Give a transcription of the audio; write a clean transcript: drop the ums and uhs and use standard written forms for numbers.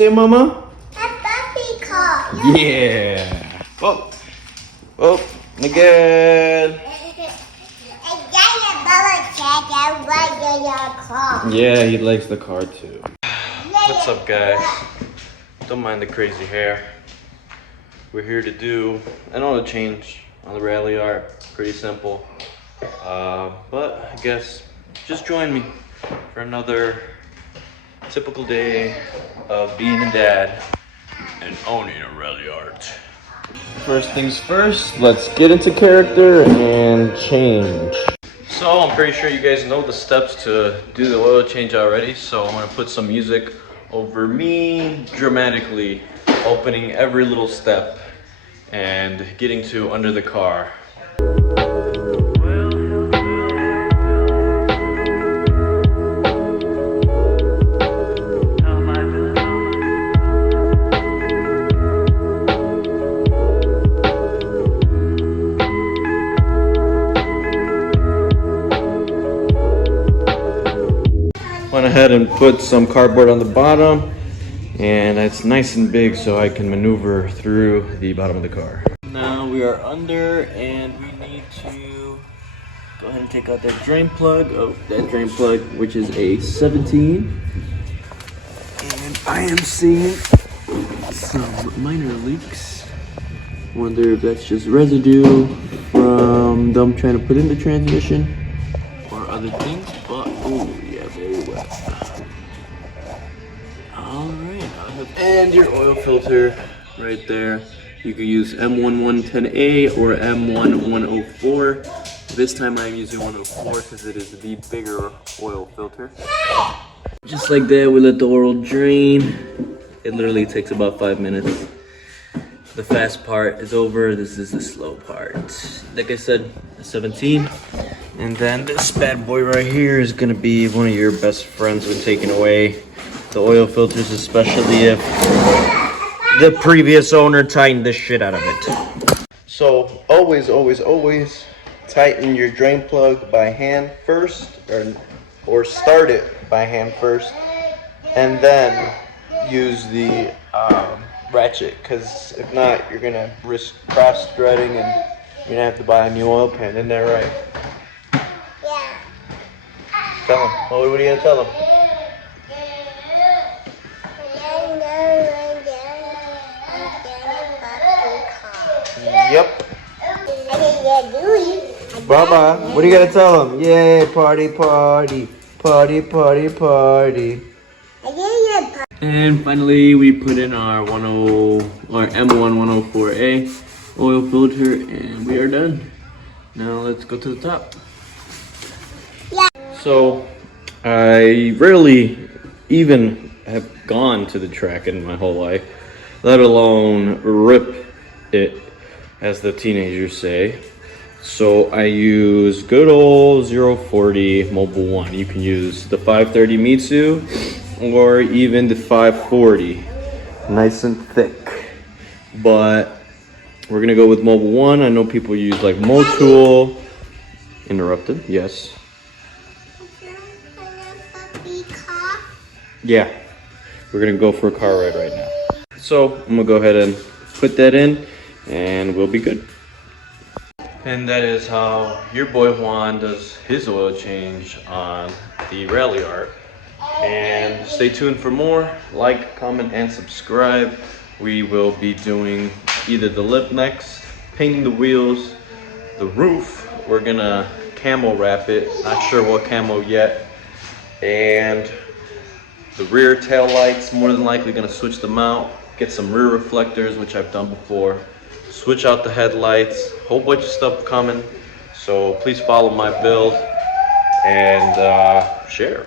say, Mama? A puppy car. Yeah. Oh, oh, Miguel. Yeah, he likes the car too. What's up, guys? Don't mind the crazy hair. We're here to do an oil change on the Ralliart. Pretty simple. But I guess just join me for another typical day of being a dad and owning a Ralliart. First things first, let's get into character and change. So I'm pretty sure you guys know the steps to do the oil change already, so I'm gonna put some music over me dramatically opening every little step and getting to under the car. Went ahead and put some cardboard on the bottom, and it's nice and big so I can maneuver through the bottom of the car. Now we are under, and we need to go ahead and take out that drain plug. Oh, that drain plug, which is a 17. And I am seeing some minor leaks. Wonder if that's just residue from them trying to put in the transmission or other things, but oh yeah, very wet. Alright, and your oil filter right there. You can use M1110A or M1104. This time I'm using 104 because it is the bigger oil filter. Just like that, we let the oil drain. It literally takes about 5 minutes. The fast part is over. This is the slow part. Like I said, 17. And then this bad boy right here is gonna be one of your best friends when taking away the oil filters, especially if the previous owner tightened the shit out of it. So always tighten your drain plug by hand first, or start it by hand first, and then use the ratchet, because if not, you're gonna risk cross threading and you're gonna have to buy a new oil pan. Isn't that right? Yeah. Tell him. What are you gonna tell him? Yep. Baba, what are you gonna tell him? Yay, party, party, party, party, party. And finally, we put in our M1104A oil filter, and we are done. Now let's go to the top. Yeah. So, I rarely even have gone to the track in my whole life, let alone rip it, as the teenagers say. So I use good old 040 Mobile 1. You can use the 530 Mitsu or even the 540. Nice and thick. But we're gonna go with Mobile 1. I know people use like Motul. Interrupted, yes. Yeah, we're gonna go for a car ride right now. So I'm gonna go ahead and put that in and we'll be good. And that is how your boy Juan does his oil change on the Ralliart. And stay tuned for more. Like, comment, and subscribe. We will be doing either the lip next, painting the wheels, the roof. We're gonna camo wrap it. Not sure what camo yet. And the rear tail lights, more than likely gonna switch them out. Get some rear reflectors, which I've done before. Switch out the headlights. Whole bunch of stuff coming. So please follow my build and share.